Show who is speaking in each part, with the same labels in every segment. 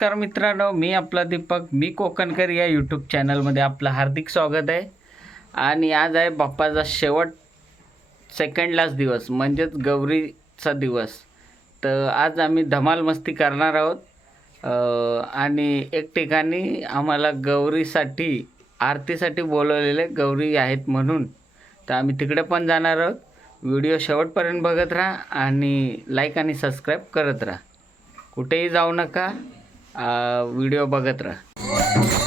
Speaker 1: नमस्कार मित्रांनो मी आपला दीपक मी कोकणकर या यूट्यूब चॅनलमध्ये आपलं हार्दिक स्वागत आहे. आणि आज आहे बाप्पाचा शेवट सेकंड लास्ट दिवस म्हणजेच गौरीचा दिवस. तर आज आम्ही धमाल मस्ती करणार आहोत. आणि एक ठिकाणी आम्हाला गौरीसाठी आरतीसाठी बोलवलेले गौरी आहेत म्हणून. तर आम्ही तिकडे पण जाणार आहोत. व्हिडिओ शेवटपर्यंत बघत राहा आणि लाईक आणि सबस्क्राईब करत राहा. कुठेही जाऊ नका. व्हिडिओ बघत राहा.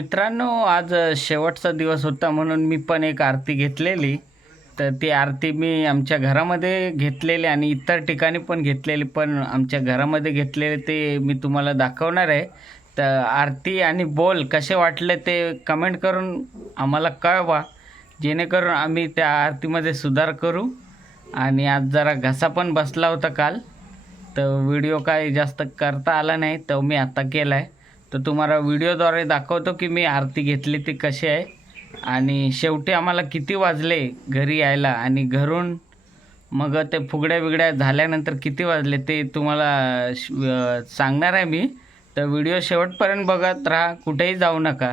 Speaker 2: मित्रांनो आज शेवटचा दिवस होता म्हणून मी पण एक आरती घेतलेली. तर ती आरती मी आमच्या घरामध्ये घेतलेली आणि इतर ठिकाणी पण घेतलेली पण आमच्या घरामध्ये घेतलेले ते मी तुम्हाला दाखवणार आहे. तर आरती आणि बोल कसे वाटले ते कमेंट करून आम्हाला कळवा. जेणेकरून आम्ही त्या आरतीमध्ये सुधार करू. आणि आज जरा घसा पण बसला होता काल. तर व्हिडिओ काय जास्त करता आला नाही तर मी आता केला आहे तर तुम्हाला व्हिडिओद्वारे दाखवतो की मी आरती घेतली ती कशी आहे. आणि शेवटी आम्हाला किती वाजले घरी यायला आणि घरून मग ते फुगड्या बिगड्या झाल्यानंतर किती वाजले ते तुम्हाला श- सांगणार आहे मी. तर व्हिडिओ शेवटपर्यंत बघत राहा कुठेही जाऊ नका.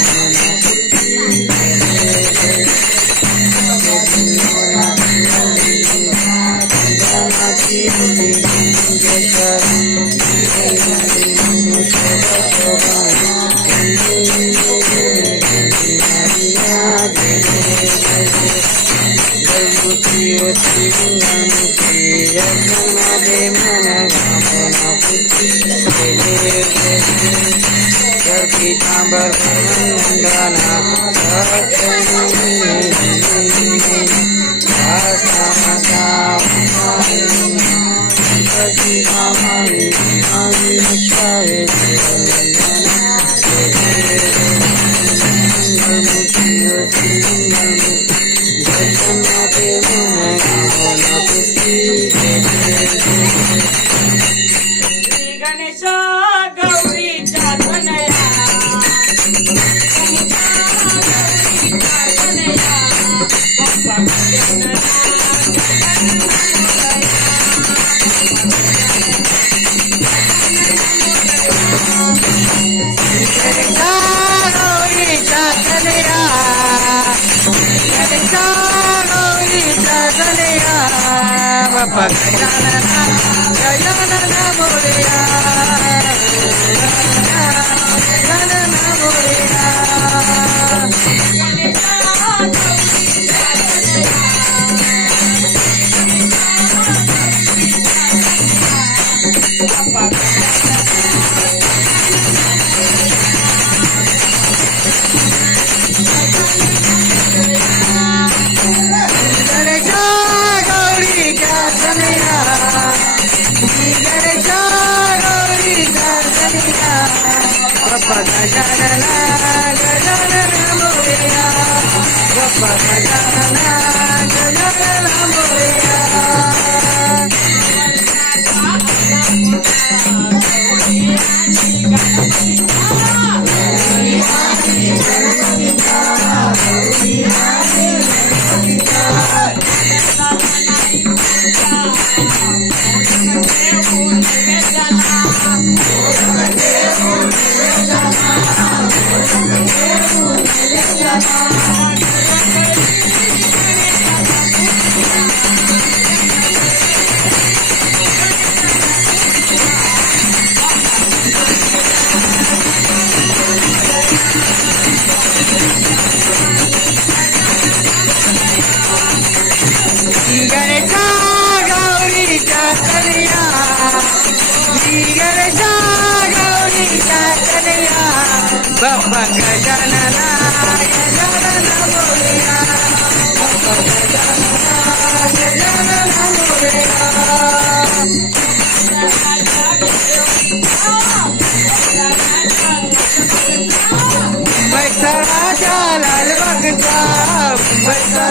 Speaker 3: Thank you. fuck. Wake up, wake up.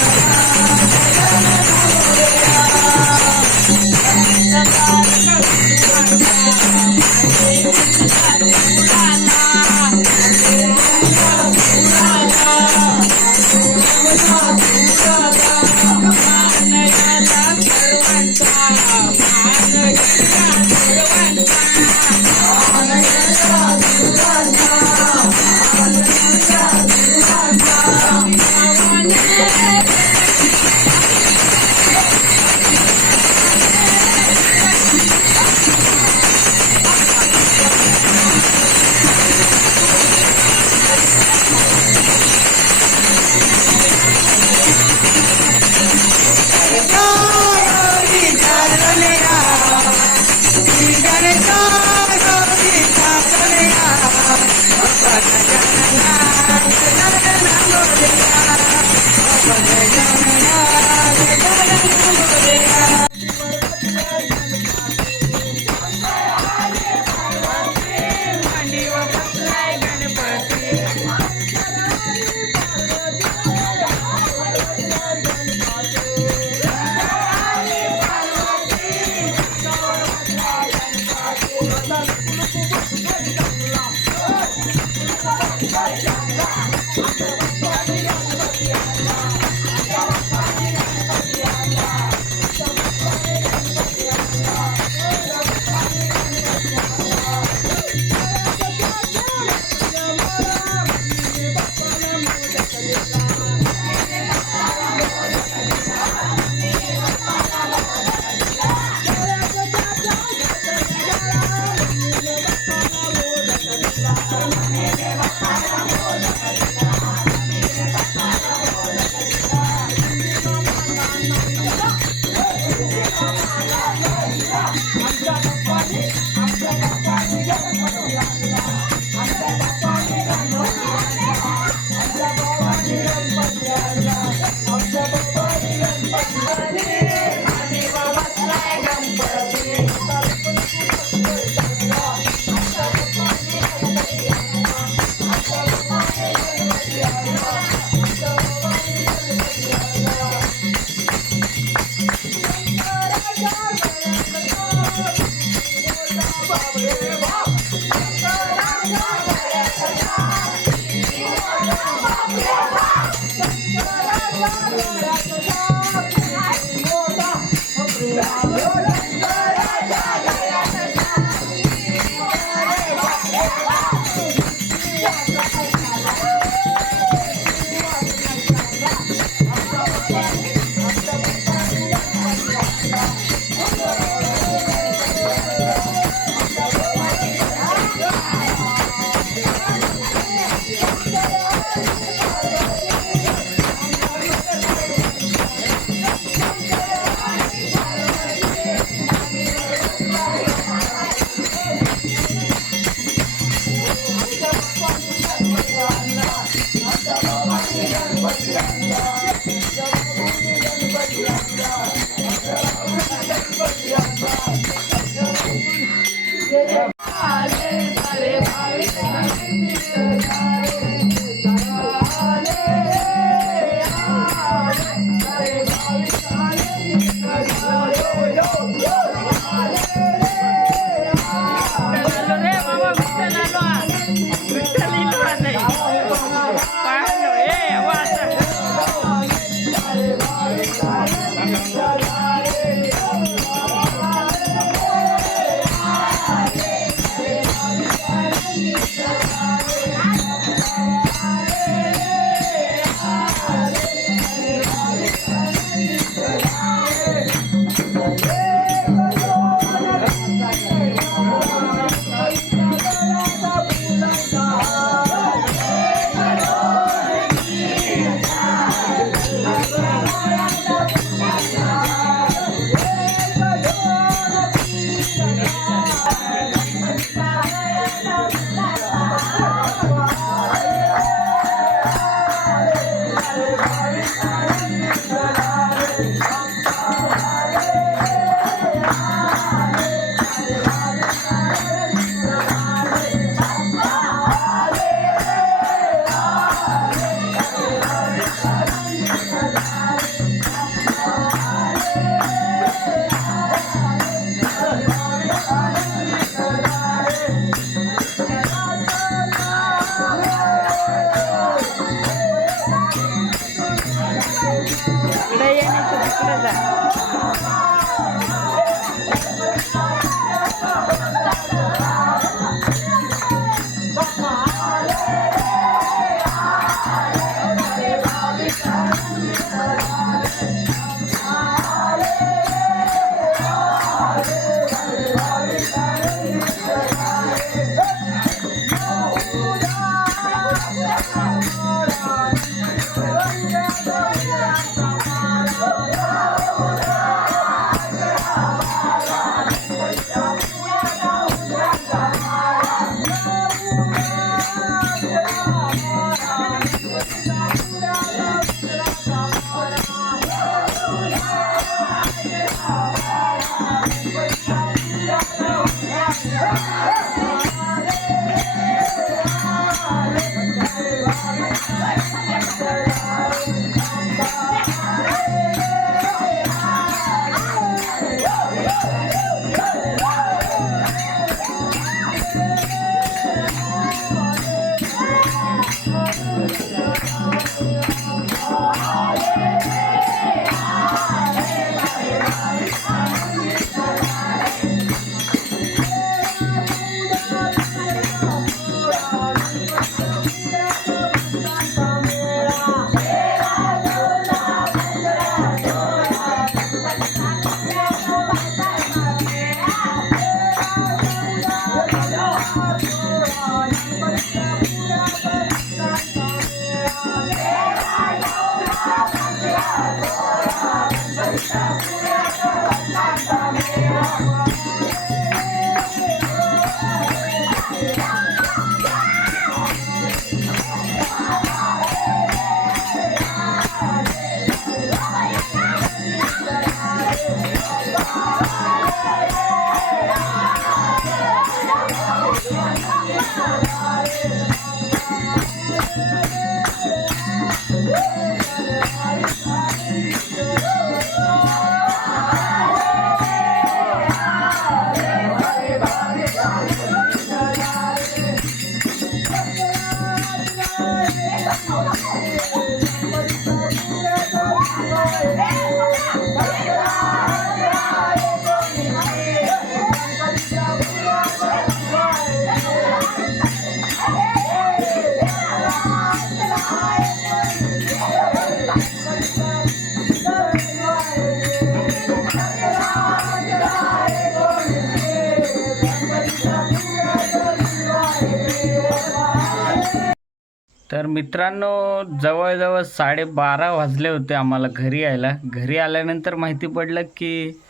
Speaker 3: मित्रांनो जवळजवळ साडेबारा वाजले होते आम्हाला घरी यायला. घरी आल्यानंतर माहिती पडलं की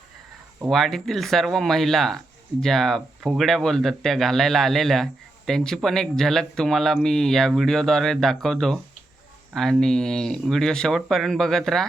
Speaker 3: वाडीतील सर्व महिला ज्या फुगड्या बोलतात त्या घालायला आलेल्या त्यांची पण एक झलक तुम्हाला मी या व्हिडिओद्वारे दाखवतो. आणि व्हिडिओ शेवटपर्यंत बघत राहा.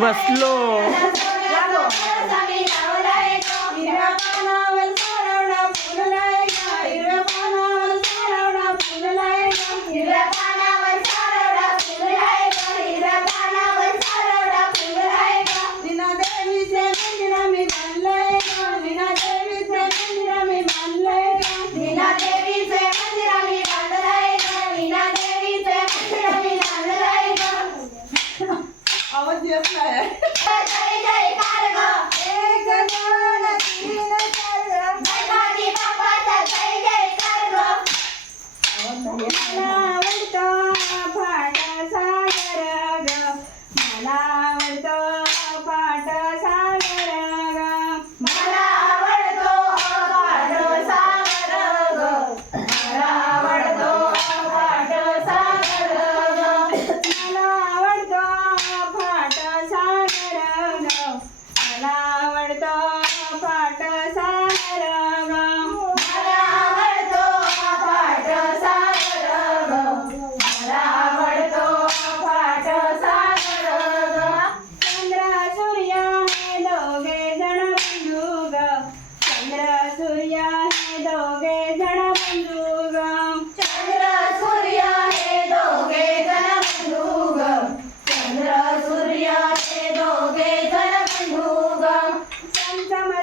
Speaker 4: बसलो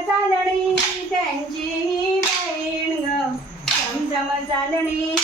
Speaker 5: चालणी त्यांची ही बहीण ग. चमचम चालणी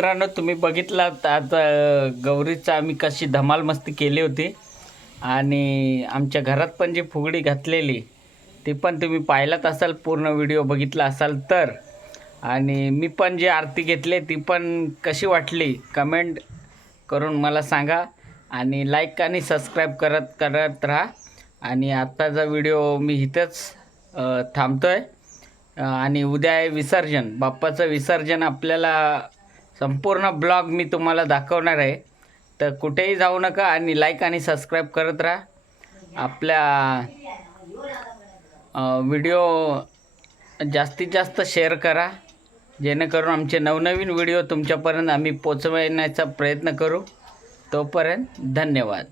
Speaker 4: मित्रांनो तुम्ही बघितलात आता गौरीचा आम्ही कशी धमाल मस्ती केली होती. आणि आमच्या घरात पण जी फुगडी घातलेली ती पण तुम्ही पाहिलात असाल पूर्ण व्हिडिओ बघितला असाल तर.
Speaker 6: आणि मी पण जी आरती घेतली ती पण कशी वाटली कमेंट करून मला सांगा. आणि लाईक आणि सबस्क्राईब करत करत राहा. आणि आत्ताचा व्हिडिओ मी इथंच थांबतो आहे आणि उद्या आहे विसर्जन. बाप्पाचं विसर्जन आपल्याला संपूर्ण ब्लॉग मी तुम्हाला दाखवणार आहे. तर कुठेही जाऊ नका आणि लाईक आणि सबस्क्राईब करत राहा. आपल्या व्हिडिओ जास्तीत जास्त शेअर करा. जेणेकरून आमचे नवनवीन व्हिडिओ तुमच्यापर्यंत आम्ही पोचवण्याचा प्रयत्न करू. तोपर्यंत धन्यवाद.